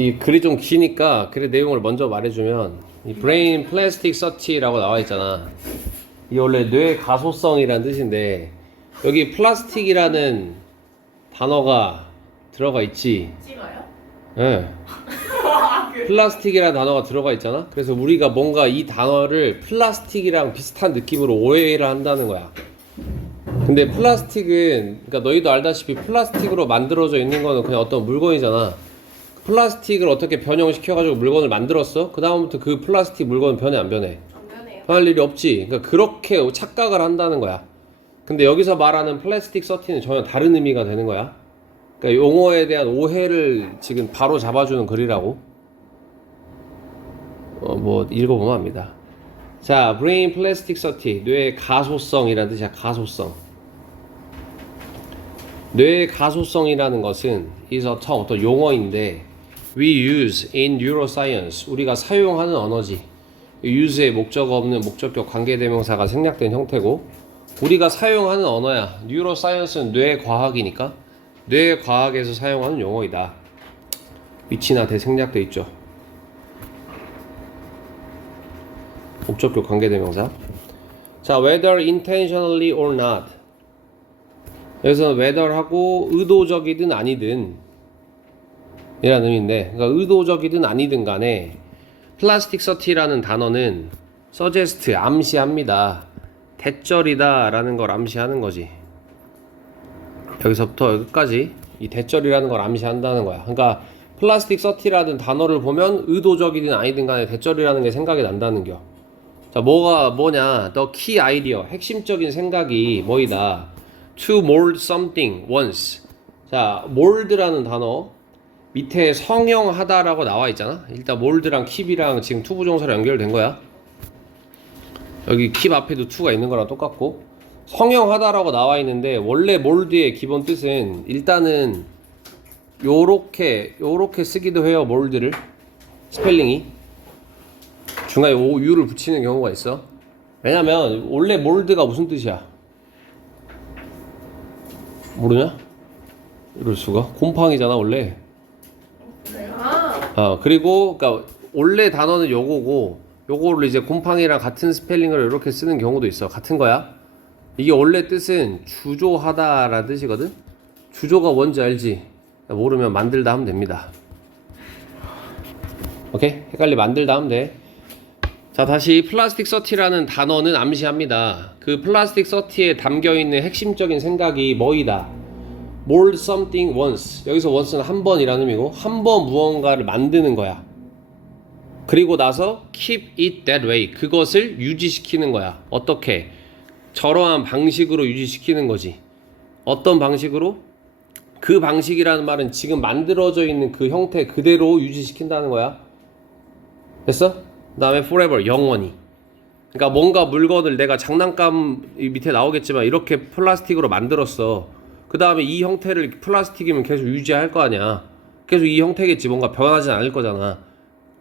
이 글이 좀 기니까 글의 내용을 먼저 말해주면, 이 brain plasticity라고 나와 있잖아. 이 원래 뇌 가소성이라는 뜻인데, 여기 플라스틱이라는 단어가 들어가 있지. 찍어요? 예. 플라스틱이라는 단어가 들어가 있잖아. 그래서 우리가 뭔가 이 단어를 플라스틱이랑 비슷한 느낌으로 오해를 한다는 거야. 근데 플라스틱은, 그러니까 너희도 알다시피 플라스틱으로 만들어져 있는 거는 그냥 어떤 물건이잖아. 플라스틱을 어떻게 변형시켜가지고 물건을 만들었어? 그 다음부터 그 플라스틱 물건은 변해 안 변해? 안 변해요. 변할 일이 없지. 그러니까 그렇게 착각을 한다는 거야. 근데 여기서 말하는 플라스틱 서티는 전혀 다른 의미가 되는 거야. 그러니까 용어에 대한 오해를 지금 바로 잡아주는 글이라고. 뭐 읽어보면 압니다. 자, brain plasticity, 뇌의 가소성이라는 뜻이야. 가소성. 뇌의 가소성이라는 것은 is a term, 어떤 용어인데 we use in neuroscience, 우리가 사용하는 언어지. use의 목적 없는 목적격 관계대명사가 생략된 형태고 우리가 사용하는 언어야. neuroscience는 뇌과학이니까 뇌과학에서 사용하는 용어이다. 위치나 대생략돼 있죠. 목적격 관계대명사. 자, whether intentionally or not. 여기서 whether하고 의도적이든 아니든 이라는 의미인데, 그러니까 의도적이든 아니든 간에 plasticity라는 단어는 suggest, 암시합니다. 대절이다 라는 걸 암시하는 거지. 여기서부터 여기까지 이 대절이라는 걸 암시한다는 거야. 그러니까 plasticity라는 단어를 보면 의도적이든 아니든 간에 대절이라는 게 생각이 난다는 겨. 자, 뭐냐, the key idea, 핵심적인 생각이 뭐이다. To mold something once. 자, mold라는 단어 밑에 성형하다라고 나와 있잖아. 일단 mold랑 keep이랑 지금 투부정사로 연결된 거야. 여기 keep 앞에도 to가 있는 거랑 똑같고 성형하다라고 나와 있는데 원래 mold의 기본 뜻은 일단은 요렇게 쓰기도 해요. mold를 스펠링이 중간에 U를 붙이는 경우가 있어. 왜냐면 원래 mold가 무슨 뜻이야? 모르냐? 이럴 수가? 곰팡이잖아 원래. 그리고 그러니까 원래 단어는 요거고 요거를 이제 곰팡이랑 같은 스펠링을 이렇게 쓰는 경우도 있어. 같은 거야. 이게 원래 뜻은 주조하다라는 뜻이거든. 주조가 뭔지 알지? 모르면 만들다 하면 됩니다. 오케이? 헷갈리 만들다 하면 돼. 자, 다시 plasticity라는 단어는 암시합니다. 그 plasticity에 담겨있는 핵심적인 생각이 뭐이다. mold something once. 여기서 once는 한 번이라는 의미고 한 번 무언가를 만드는 거야. 그리고 나서 keep it that way. 그것을 유지시키는 거야. 어떻게? 저러한 방식으로 유지시키는 거지. 어떤 방식으로? 그 방식이라는 말은 지금 만들어져 있는 그 형태 그대로 유지시킨다는 거야. 됐어? 그 다음에 forever, 영원히. 그러니까 뭔가 물건을 내가 장난감 밑에 나오겠지만 이렇게 플라스틱으로 만들었어. 그 다음에 이 형태를 플라스틱이면 계속 유지할 거 아니야. 계속 이 형태겠지. 뭔가 변하진 않을 거잖아.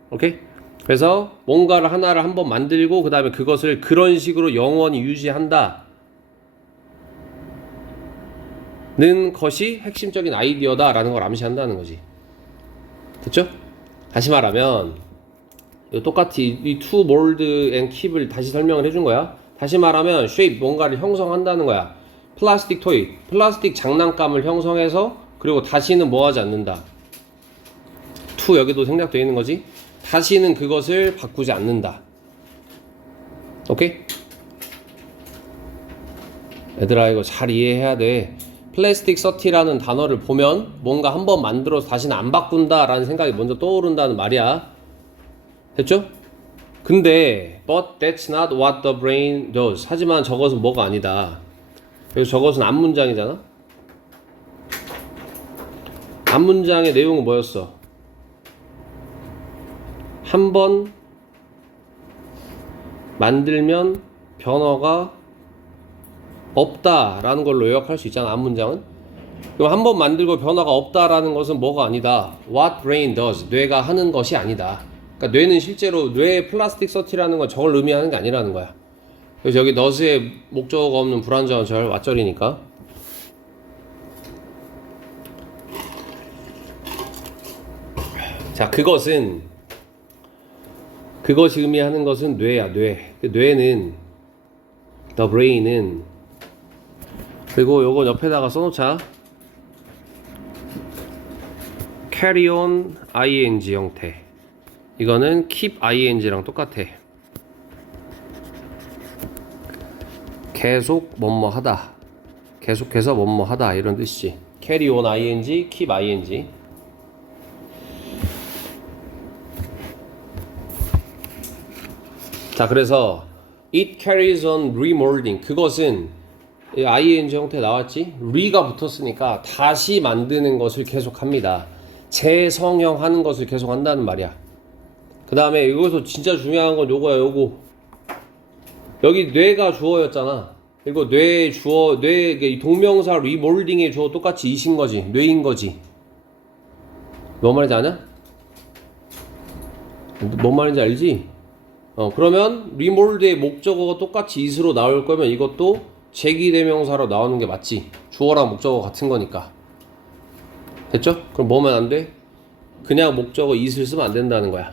오케이? 그래서 뭔가를 하나를 한번 만들고 그 다음에 그것을 그런 식으로 영원히 유지한다 는 것이 핵심적인 아이디어다 라는 걸 암시한다는 거지. 됐죠? 다시 말하면 똑같이 이 to mold and keep을 다시 설명을 해준 거야. 다시 말하면 shape, 뭔가를 형성한다는 거야. 플라스틱 토이, 플라스틱 장난감을 형성해서 그리고 다시는 뭐 하지 않는다. to 여기도 생략되어 있는 거지. 다시는 그것을 바꾸지 않는다. 오케이? 얘들아 이거 잘 이해해야 돼. plasticity라는 단어를 보면 뭔가 한번 만들어서 다시는 안 바꾼다 라는 생각이 먼저 떠오른다는 말이야. 됐죠? 근데 but that's not what the brain does. 하지만 저것은 뭐가 아니다. 그래서 저것은 앞문장이잖아. 앞문장의 내용은 뭐였어? 한번 만들면 변화가 없다라는 걸로 요약할 수 있잖아. 앞문장은. 그럼 한번 만들고 변화가 없다라는 것은 뭐가 아니다. What brain does. 뇌가 하는 것이 아니다. 그러니까 뇌는 실제로 뇌의 plasticity라는 건 저걸 의미하는 게 아니라는 거야. 그래서 여기 does의 목적 없는 불완전한 절 왓절이니까. 자, 그것이 의미하는 것은 뇌야, 뇌. 그 뇌는 the brain은 그리고 요거 옆에다가 써놓자. carry on ing 형태. 이거는 keep ing랑 똑같아. 계속 뭐뭐 하다. 계속해서 뭐뭐 하다 이런 뜻이지. carry on ing, keep ing. 자, 그래서 it carries on remolding. 그것은 ing 형태 나왔지? re가 붙었으니까 다시 만드는 것을 계속합니다. 재성형하는 것을 계속한다는 말이야. 그 다음에 여기서 진짜 중요한 건 요거야, 요거. 여기 뇌가 주어였잖아. 그리고 뇌 동명사 리몰딩의 주어 똑같이 이신 거지. 뇌인 거지. 뭔 말인지 아냐? 뭔 말인지 알지? 그러면 리몰드의 목적어가 똑같이 is로 나올 거면 이것도 제기대명사로 나오는 게 맞지. 주어랑 목적어 같은 거니까. 됐죠? 그럼 뭐면 안 돼? 그냥 목적어 is를 쓰면 안 된다는 거야.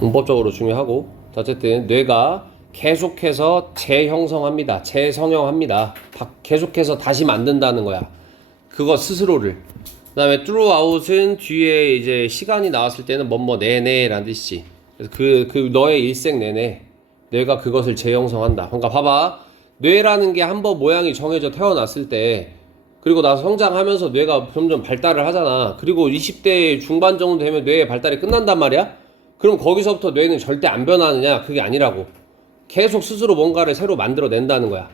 문법적으로 중요하고. 어쨌든 뇌가 계속해서 재형성합니다. 재성형합니다. 계속해서 다시 만든다는 거야. 그거 스스로를. 그 다음에 throughout은 뒤에 이제 시간이 나왔을 때는 뭐뭐 내내라는 뜻이지. 그래서 그 너의 일생 내내 뇌가 그것을 재형성한다. 그러니까 봐봐. 뇌라는 게 한번 모양이 정해져 태어났을 때 그리고 나서 성장하면서 뇌가 점점 발달을 하잖아. 그리고 20대 중반 정도 되면 뇌의 발달이 끝난단 말이야? 그럼 거기서부터 뇌는 절대 안 변하느냐? 그게 아니라고. 계속 스스로 뭔가를 새로 만들어낸다는 거야.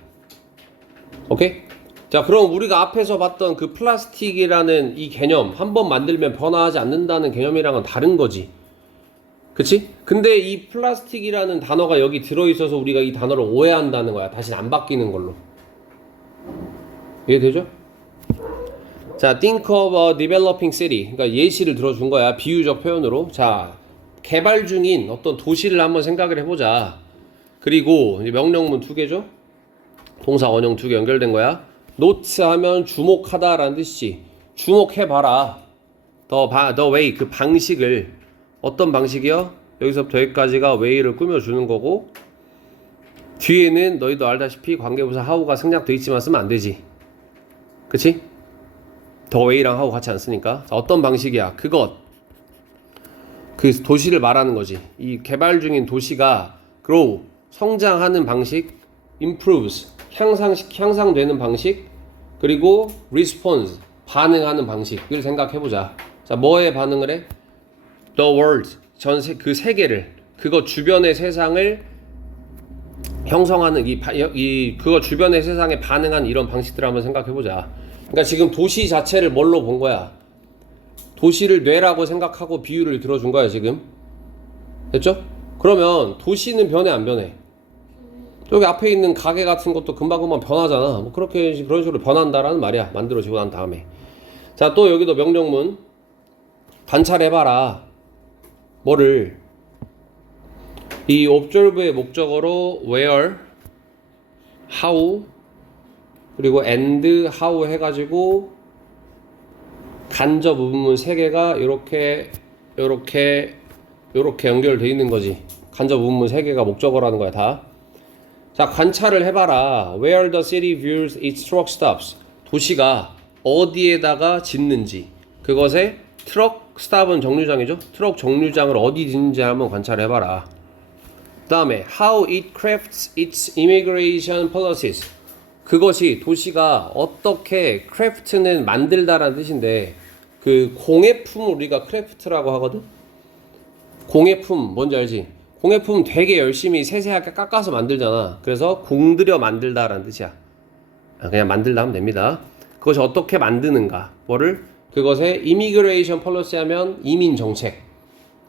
오케이? 자, 그럼 우리가 앞에서 봤던 그 플라스틱이라는 이 개념, 한번 만들면 변화하지 않는다는 개념이랑은 다른 거지. 그치? 근데 이 플라스틱이라는 단어가 여기 들어있어서 우리가 이 단어를 오해한다는 거야. 다시는 안 바뀌는 걸로. 이해되죠? 자, think of a developing city. 그러니까 예시를 들어준 거야. 비유적 표현으로. 자, 개발 중인 어떤 도시를 한번 생각을 해보자. 그리고 이제 명령문 2개죠? 동사 원형 2개 연결된 거야. note 하면 주목하다라는 뜻이지. 주목해봐라. the way, 그 방식을. 어떤 방식이요? 여기서부터 여기까지가 way를 꾸며주는 거고, 뒤에는 너희도 알다시피 관계부사 how가 생략돼 있지만 쓰면 안 되지. 그치? the way랑 how 같이 안 쓰니까. 자, 어떤 방식이야? 그것. 그 도시를 말하는 거지. 이 개발 중인 도시가 grow, 성장하는 방식, improves, 향상되는 방식, 그리고 response, 반응하는 방식을 생각해보자. 자, 뭐에 반응을 해? The world, 그 세계를, 그거 주변의 세상을 형성하는 그거 주변의 세상에 반응하는 이런 방식들을 한번 생각해보자. 그러니까 지금 도시 자체를 뭘로 본 거야? 도시를 뇌라고 생각하고 비유를 들어준 거야, 지금. 됐죠? 그러면 도시는 변해, 안 변해? 여기 앞에 있는 가게 같은 것도 금방금방 변하잖아. 뭐 그런 식으로 변한다라는 말이야. 만들어지고 난 다음에. 자, 또 여기도 명령문. 관찰해봐라. 뭐를? 이 observe의 목적어로 where, how, 그리고 and, how 해가지고 간접 의문문 3개가 요렇게 연결되어 있는 거지. 간접 의문문 3개가 목적어라는 거야, 다. 자, 관찰을 해봐라. Where the city views its truck stops. 도시가 어디에다가 짓는지. 그것에 트럭 스탑은 정류장이죠. 트럭 정류장을 어디 짓는지 한번 관찰해봐라. 그 다음에 how it crafts its immigration policies. 그것이 도시가 어떻게 craft는 만들다라는 뜻인데 그 공예품을 우리가 craft라고 하거든. 공예품 뭔지 알지? 공예품 되게 열심히 세세하게 깎아서 만들잖아. 그래서 공들여 만들다라는 뜻이야. 그냥 만들다 하면 됩니다. 그것이 어떻게 만드는가. 뭐를? 그것의 immigration policy 하면 이민 정책,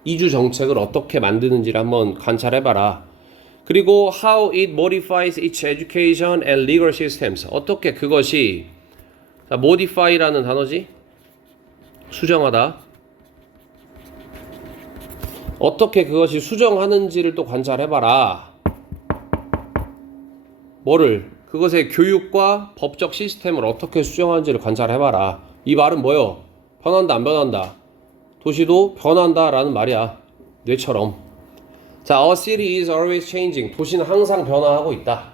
이주 정책을 어떻게 만드는지를 한번 관찰해봐라. 그리고 how it modifies its education and legal systems. 어떻게 그것이, 자, modify라는 단어지? 수정하다. 어떻게 그것이 수정하는지를 또 관찰해봐라. 뭐를? 그것의 교육과 법적 시스템을 어떻게 수정하는지를 관찰해봐라. 이 말은 뭐요? 변한다, 안 변한다? 도시도 변한다라는 말이야. 뇌처럼. 자, a city is always changing. 도시는 항상 변화하고 있다.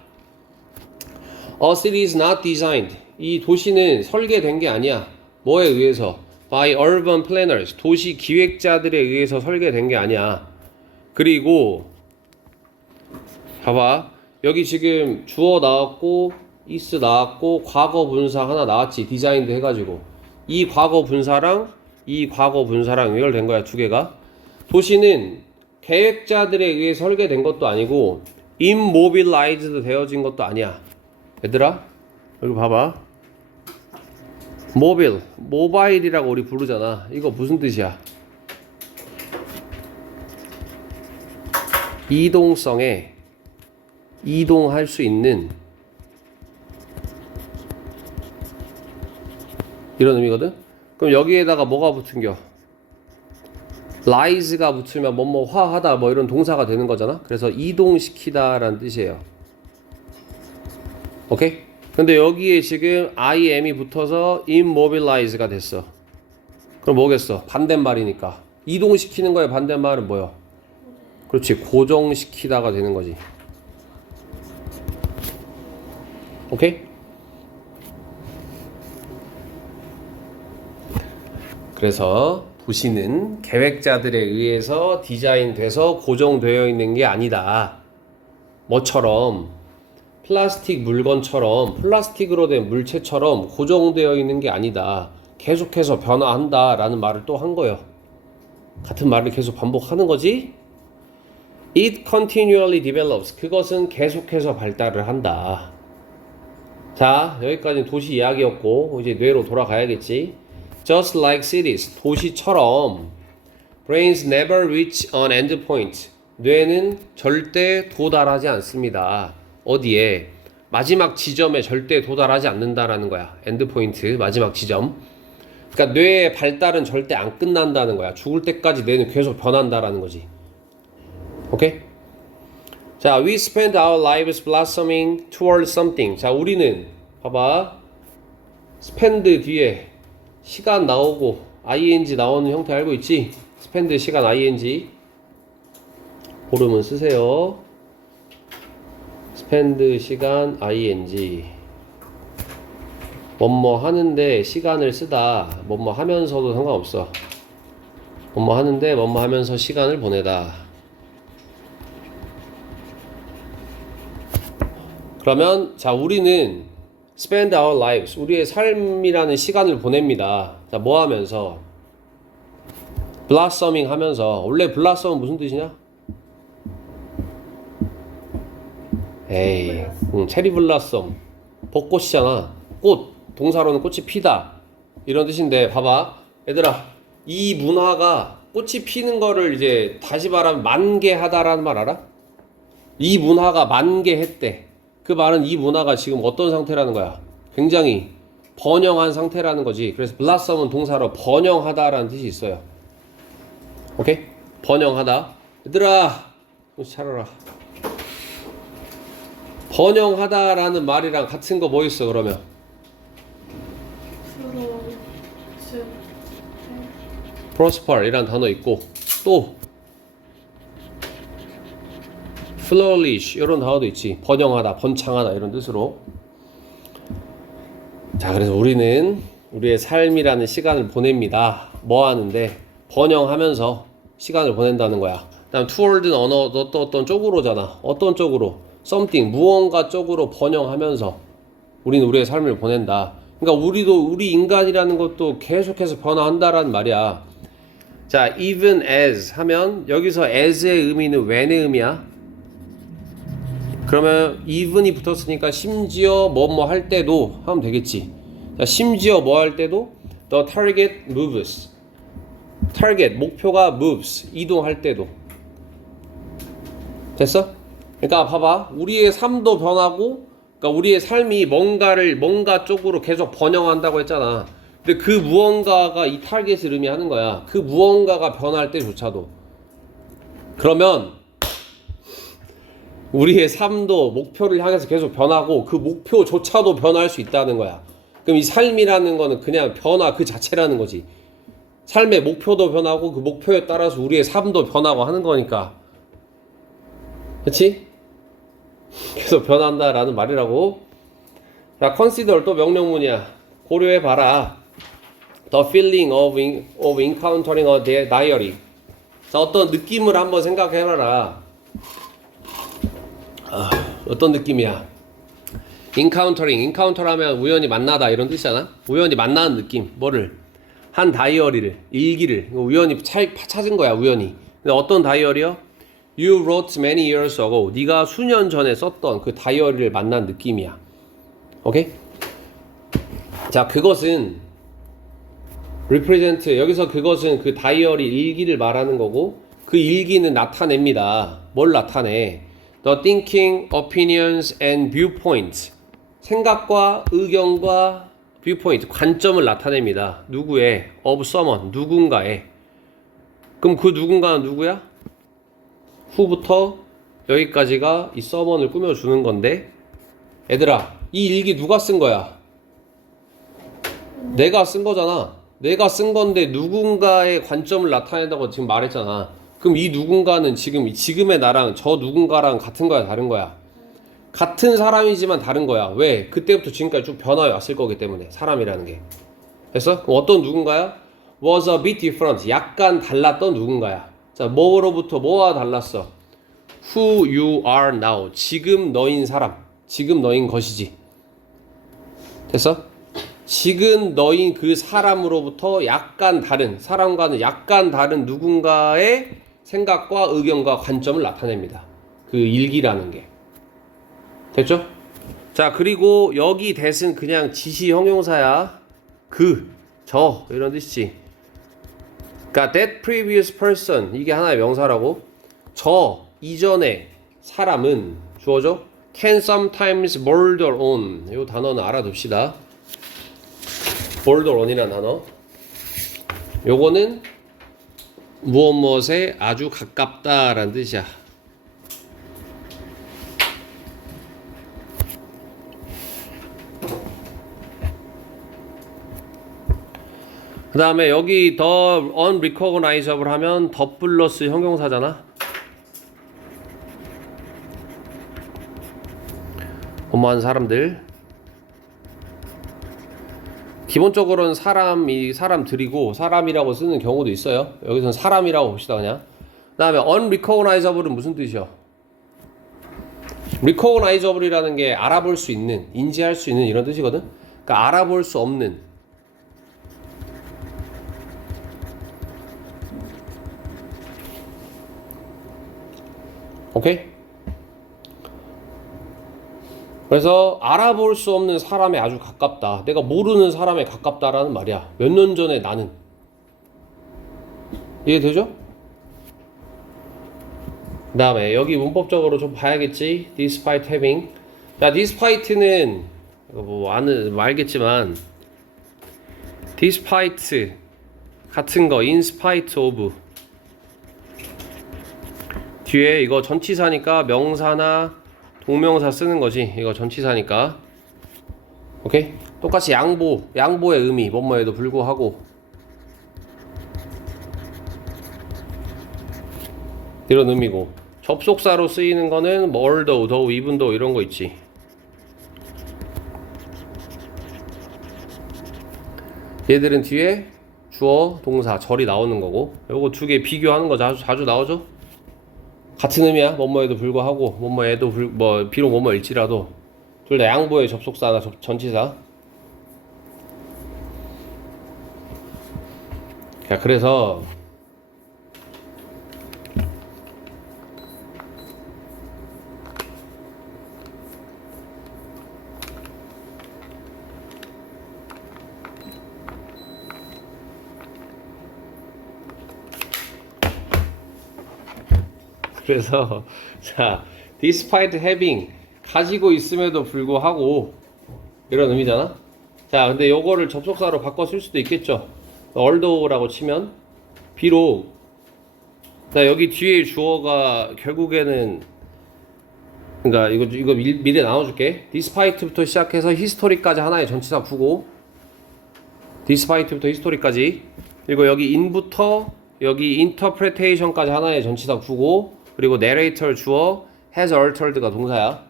A city is not designed. 이 도시는 설계된 게 아니야. 뭐에 의해서? By urban planners. 도시 기획자들에 의해서 설계된 게 아니야. 그리고 봐봐. 여기 지금 주어 나왔고 is 나왔고 과거 분사 하나 나왔지. 디자인드 해가지고 이 과거 분사랑 이 과거 분사랑 연결된 거야. 두 개가. 도시는 계획자들에 의해 설계된 것도 아니고 immobilized 되어진 것도 아니야. 얘들아 여기 봐봐. 모바일이라고 우리 부르잖아. 이거 무슨 뜻이야? 이동성에 이동할 수 있는 이런 의미거든? 그럼 여기에다가 뭐가 붙은겨? rise가 붙으면 뭐뭐화하다 뭐 이런 동사가 되는 거잖아. 그래서 이동시키다 라는 뜻이에요. 오케이? 근데 여기에 지금 IM이 붙어서 immobilize가 됐어. 그럼 뭐겠어? 반대말이니까. 이동시키는 거의 반대말은 뭐야? 그렇지. 고정시키다가 되는 거지. 오케이? 그래서 도시는 계획자들에 의해서 디자인돼서 고정되어 있는 게 아니다. 뭐처럼 플라스틱 물건처럼 플라스틱으로 된 물체처럼 고정되어 있는 게 아니다. 계속해서 변화한다 라는 말을 또 한 거예요. 같은 말을 계속 반복하는 거지. It continually develops. 그것은 계속해서 발달을 한다. 자, 여기까지는 도시 이야기였고 이제 뇌로 돌아가야겠지. Just like cities, 도시처럼 brains never reach an endpoint. 뇌는 절대 도달하지 않습니다. 어디에? 마지막 지점에 절대 도달하지 않는다라는 거야. endpoint, 마지막 지점. 그러니까 뇌의 발달은 절대 안 끝난다는 거야. 죽을 때까지 뇌는 계속 변한다라는 거지. 오케이? 자, we spend our lives blossoming toward something. 자, 우리는 봐봐. spend 뒤에 시간 나오고 ing 나오는 형태 알고 있지? spend 시간 ing 고르면 쓰세요. spend 시간 ing 뭐뭐 하는데 시간을 쓰다. 뭐뭐 하면서도 상관없어. 뭐뭐 하는데 뭐뭐 하면서 시간을 보내다. 그러면 자 우리는 spend our lives 우리의 삶이라는 시간을 보냅니다. 자 뭐 하면서? blossoming 하면서. 원래 blossom 무슨 뜻이냐? 에이 체리 블라썸 벚꽃이잖아. 꽃 동사로는 꽃이 피다 이런 뜻인데 봐봐 얘들아 이 문화가 꽃이 피는 거를 이제 다시 말하면 만개하다라는 말 알아? 이 문화가 만개했대. 그 말은 이 문화가 지금 어떤 상태라는 거야? 굉장히 번영한 상태라는 거지. 그래서 블라썸은 동사로 번영하다라는 뜻이 있어요. 오케이? 번영하다. 얘들아 정신 차려라. 번영하다라는 말이랑 같은 거 뭐 있어 그러면? prosper 이란 단어 있고 또 flourish 이런 단어도 있지. 번영하다, 번창하다 이런 뜻으로. 자, 그래서 우리는 우리의 삶이라는 시간을 보냅니다. 뭐 하는데? 번영하면서 시간을 보낸다는 거야. 그다음 toward는 어떤 쪽으로잖아. 어떤 쪽으로? something 무언가 쪽으로 번영하면서 우리는 우리의 삶을 보낸다. 그러니까 우리 인간이라는 것도 계속해서 변화한다라는 말이야. 자, even as 하면 여기서 as의 의미는 when의 의미야. 그러면 even이 붙었으니까 심지어 뭐뭐 할 때도 하면 되겠지. 자, 심지어 뭐 할 때도 the target moves. target 목표가 moves 이동할 때도. 됐어? 그러니까 봐봐. 우리의 삶도 변하고 그러니까 우리의 삶이 뭔가 쪽으로 계속 번영한다고 했잖아. 근데 그 무언가가 이 타겟을 의미하는 거야. 그 무언가가 변할 때조차도. 그러면 우리의 삶도 목표를 향해서 계속 변하고 그 목표조차도 변할 수 있다는 거야. 그럼 이 삶이라는 거는 그냥 변화 그 자체라는 거지. 삶의 목표도 변하고 그 목표에 따라서 우리의 삶도 변하고 하는 거니까. 그치? 계속 변한다라는 말이라고. 자, consider 또 명령문이야. 고려해봐라. The feeling of encountering a diary. 자, 어떤 느낌을 한번 생각해봐라. 어떤 느낌이야? encounter 하면 우연히 만나다 이런 뜻이잖아. 우연히 만나는 느낌. 뭐를? 한 다이어리를, 일기를 우연히 찾은 거야. 우연히. 근데 어떤 다이어리요? You wrote many years ago. 네가 수년 전에 썼던 그 다이어리를 만난 느낌이야. 오케이? 자, 그것은 represent, 여기서 그것은 그 다이어리 일기를 말하는 거고, 그 일기는 나타냅니다. 뭘 나타내? The thinking, opinions and viewpoints. 생각과 의견과 viewpoint, 관점을 나타냅니다. 누구의? of someone, 누군가의. 그럼 그 누군가는 누구야? 후부터 여기까지가 이 someone을 꾸며주는 건데, 얘들아, 이 일기 누가 쓴 거야? 내가 쓴 거잖아. 내가 쓴 건데 누군가의 관점을 나타낸다고 지금 말했잖아. 그럼 이 누군가는 지금의 나랑 저 누군가랑 같은 거야, 다른 거야? 같은 사람이지만 다른 거야. 왜? 그때부터 지금까지 쭉 변화해 왔을 거기 때문에, 사람이라는 게. 됐어? 그럼 어떤 누군가야? was a bit different. 약간 달랐던 누군가야. 자, 뭐로부터 뭐와 달랐어? who you are now. 지금 너인 사람. 지금 너인 것이지. 됐어? 지금 너인 그 사람으로부터 약간 다른, 사람과는 약간 다른 누군가의 생각과 의견과 관점을 나타냅니다. 그 일기라는 게. 됐죠? 자, 그리고 여기 that은 그냥 지시 형용사야. 그, 저 이런 뜻이지. 그러니까 that previous person, 이게 하나의 명사라고. 저 이전의 사람은 주어져 can sometimes border on. 이 단어는 알아둡시다. border on이라는 단어. 요거는 무엇무엇에 아주 가깝다라는 뜻이야. 그 다음에 여기 the unrecognizable 하면 더 플러스 형용사잖아. 어마한 사람들. 기본적으로는 사람들이고 사람이라고 쓰는 경우도 있어요. 여기서는 사람이라고 봅시다 그냥. 그 다음에 unrecognizable은 무슨 뜻이요? recognizable이라는 게 알아볼 수 있는, 인지할 수 있는 이런 뜻이거든. 그러니까 알아볼 수 없는. 오케이? 그래서 알아볼 수 없는 사람에 아주 가깝다. 내가 모르는 사람에 가깝다라는 말이야. 몇 년 전에 나는. 이해되죠? 그 다음에 여기 문법적으로 좀 봐야겠지. despite having. 자, despite는 뭐 알겠지만 despite 같은 거 in spite of 뒤에 이거 전치사니까 명사나 동명사 쓰는 거지. 이거 전치사니까. 오케이? 똑같이 양보의 의미, 뭐뭐에도 불구하고 이런 의미고, 접속사로 쓰이는 거는 뭐 although, though, even though 이런 거 있지. 얘들은 뒤에 주어, 동사, 절이 나오는 거고, 요거 두 개 비교하는 거 자주 나오죠? 같은 의미야. 뭐뭐에도 불구하고, 뭐뭐에도 비록 뭐뭐일지라도 둘 다 양보의 접속사나 전치사. 자, 그래서 자, despite having 가지고 있음에도 불구하고 이런 의미잖아. 자, 근데 요거를 접속사로 바꿔 쓸 수도 있겠죠. although라고 치면 비록. 자, 여기 뒤에 주어가 결국에는, 그러니까 이거 미리 나눠줄게. despite부터 시작해서 history까지 하나의 전치사 구고, despite부터 history까지 그리고 여기 in부터 여기 interpretation까지 하나의 전치사 구고, 그리고 narrator 주어, has altered가 동사야.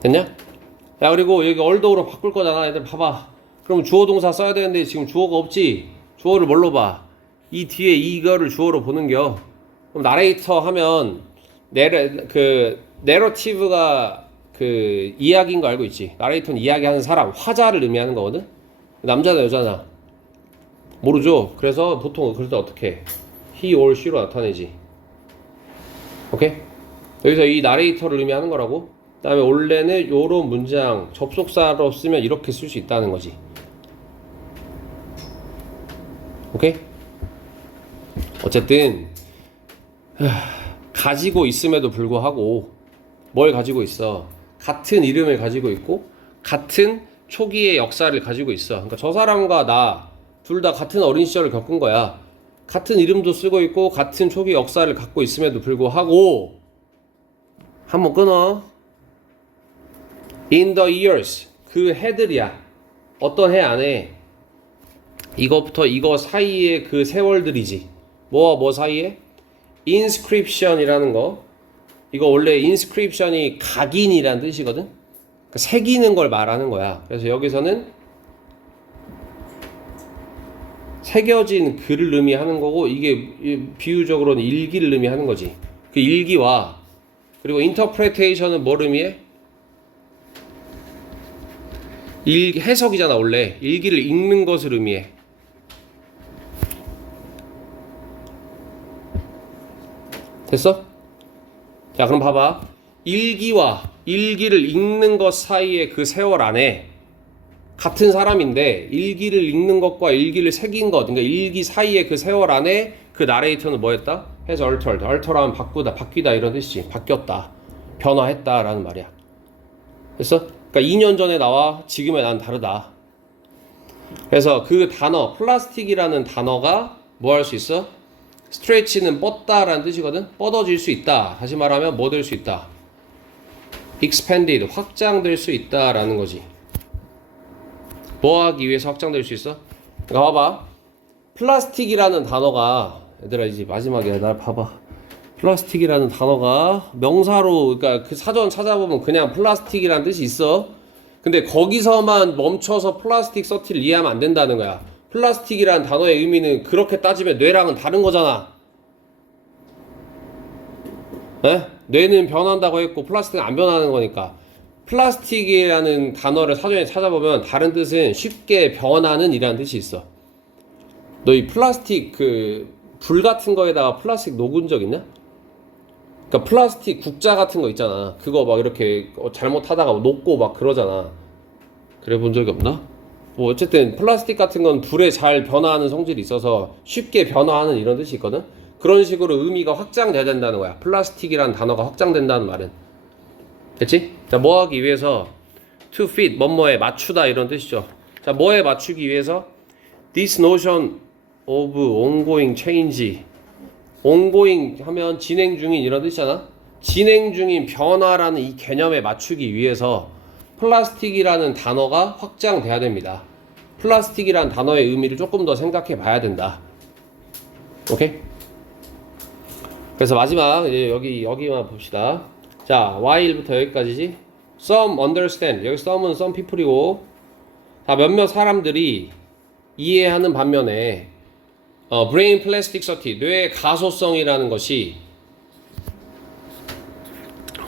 됐냐? 야, 그리고 여기 얼더로 바꿀 거잖아. 얘들 봐봐. 그럼 주어 동사 써야 되는데 지금 주어가 없지? 주어를 뭘로 봐? 이 뒤에 이거를 주어로 보는겨. 그럼 나레이터 하면 내러티브가 그 이야기인 거 알고 있지? 나레이터는 이야기하는 사람, 화자를 의미하는 거거든? 남자나 여자나 모르죠? 그래서 보통 그럴 때 어떻게 해? he or she로 나타내지. 오케이? 여기서 이 나레이터를 의미하는 거라고. 그 다음에 원래는 요런 문장 접속사로 쓰면 이렇게 쓸 수 있다는 거지. 오케이? 어쨌든 가지고 있음에도 불구하고 뭘 가지고 있어? 같은 이름을 가지고 있고 같은 초기의 역사를 가지고 있어. 그러니까 저 사람과 나 둘 다 같은 어린 시절을 겪은 거야. 같은 이름도 쓰고 있고 같은 초기 역사를 갖고 있음에도 불구하고 한번 끊어. In the years, 그 해들이야. 어떤 해 안에 이거부터 이거 사이에 그 세월들이지. 뭐와 뭐 사이에? inscription이라는 거. 이거 원래 inscription이 각인이라는 뜻이거든. 그러니까 새기는 걸 말하는 거야. 그래서 여기서는 새겨진 글을 의미하는 거고, 이게 비유적으로는 일기를 의미하는 거지. 그 일기와, 그리고 interpretation은 뭘 의미해? 해석이잖아. 원래 일기를 읽는 것을 의미해. 됐어? 자, 그럼 봐봐. 일기와 일기를 읽는 것 사이의 그 세월 안에 같은 사람인데 일기를 읽는 것과 일기를 새긴 것, 그러니까 일기 사이의 그 세월 안에 그 나레이터는 뭐였다? has altered. alter하면 바꾸다, 바뀌다 이런 뜻이지. 바뀌었다, 변화했다 라는 말이야. 됐어? 그러니까 2년 전에 나와 지금의 난 다르다. 그래서 그 단어, 플라스틱이라는 단어가 뭐 할 수 있어? stretch는 뻗다라는 뜻이거든. 뻗어질 수 있다. 다시 말하면 뭐 될 수 있다? expanded, 확장될 수 있다라는 거지. 뭐 하기 위해서 확장될 수 있어? 그러니까 봐봐. 플라스틱이라는 단어가, 얘들아 이제 마지막에 날 봐봐. 플라스틱이라는 단어가 명사로, 그러니까 그 사전 찾아보면 그냥 플라스틱이라는 뜻이 있어. 근데 거기서만 멈춰서 플라스틱 서티를 이해하면 안 된다는 거야. 플라스틱이라는 단어의 의미는 그렇게 따지면 뇌랑은 다른 거잖아. 에? 뇌는 변한다고 했고 플라스틱은 안 변하는 거니까. 플라스틱이라는 단어를 사전에 찾아보면 다른 뜻은 쉽게 변하는 이라는 뜻이 있어. 너 이 플라스틱 그 불 같은 거에다가 플라스틱 녹은 적 있냐? 그러니까 플라스틱 국자 같은 거 있잖아. 그거 막 이렇게 잘못하다가 녹고 막 그러잖아. 그래 본 적이 없나? 뭐 어쨌든 플라스틱 같은 건 불에 잘 변화하는 성질이 있어서 쉽게 변화하는 이런 뜻이 있거든. 그런 식으로 의미가 확장돼야 된다는 거야. 플라스틱이라는 단어가 확장된다는 말은. 됐지? 자, 뭐 하기 위해서? to fit, 뭐뭐에 맞추다 이런 뜻이죠. 자, 뭐에 맞추기 위해서? this notion of ongoing change. ongoing 하면 진행 중인 이런 뜻이잖아. 진행 중인 변화라는 이 개념에 맞추기 위해서 플라스틱이라는 단어가 확장돼야 됩니다. 플라스틱이라는 단어의 의미를 조금 더 생각해 봐야 된다. 오케이? 그래서 마지막 이제 여기만 봅시다. 자, while부터 여기까지지. Some understand. 여기 some은 some people이고, 다 몇몇 사람들이 이해하는 반면에 brain plasticity, 뇌의 가소성이라는 것이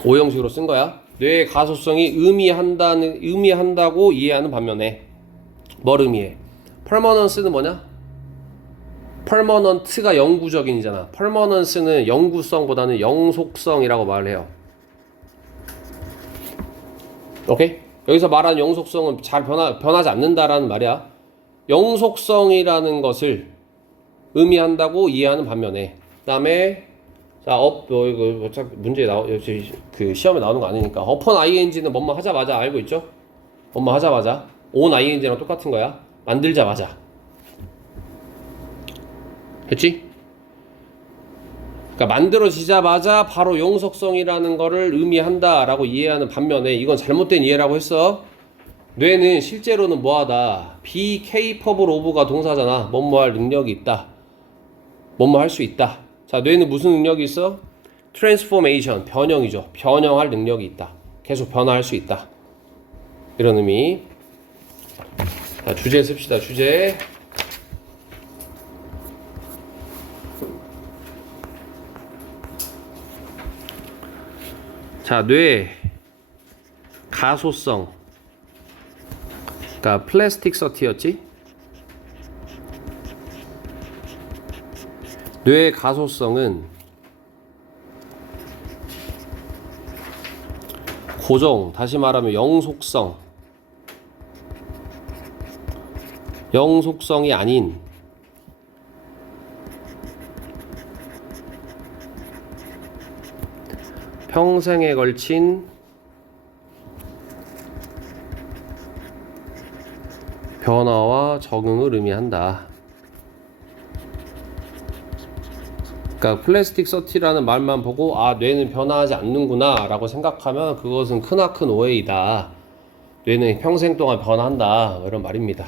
오형식으로 쓴 거야. 뇌의 가소성이 의미한다고 이해하는 반면에 뭘 의미해? permanence는 뭐냐? permanent가 영구적인이잖아. permanence는 영구성보다는 영속성이라고 말을 해요. 오케이? 여기서 말하는 영속성은 잘 변하지 않는다라는 말이야. 영속성이라는 것을 의미한다고 이해하는 반면에, 그 다음에 자, 이거 어차피 문제에 그 시험에 나오는 거 아니니까 upon ing는 뭐뭐 하자마자 알고 있죠? 뭐뭐 하자마자 on ing랑 똑같은 거야. 만들자마자. 됐지? 그러니까 만들어지자마자 바로 영속성이라는 거를 의미한다라고 이해하는 반면에 이건 잘못된 이해라고 했어. 뇌는 실제로는 뭐하다. be capable of가 동사잖아. 뭐뭐 할 능력이 있다. 뭐뭐 할 수 있다. 자, 뇌는 무슨 능력이 있어? transformation, 변형이죠. 변형할 능력이 있다. 계속 변화할 수 있다. 이런 의미. 자, 주제 씁시다. 주제. 자, 뇌 가소성. 그러니까 플라스틱 서티였지? 뇌의 가소성은 고정, 다시 말하면 영속성이 아닌 평생에 걸친 변화와 적응을 의미한다. 그러니까 플라스틱 서티라는 말만 보고 아, 뇌는 변화하지 않는구나 라고 생각하면 그것은 크나큰 오해이다. 뇌는 평생 동안 변한다, 이런 말입니다.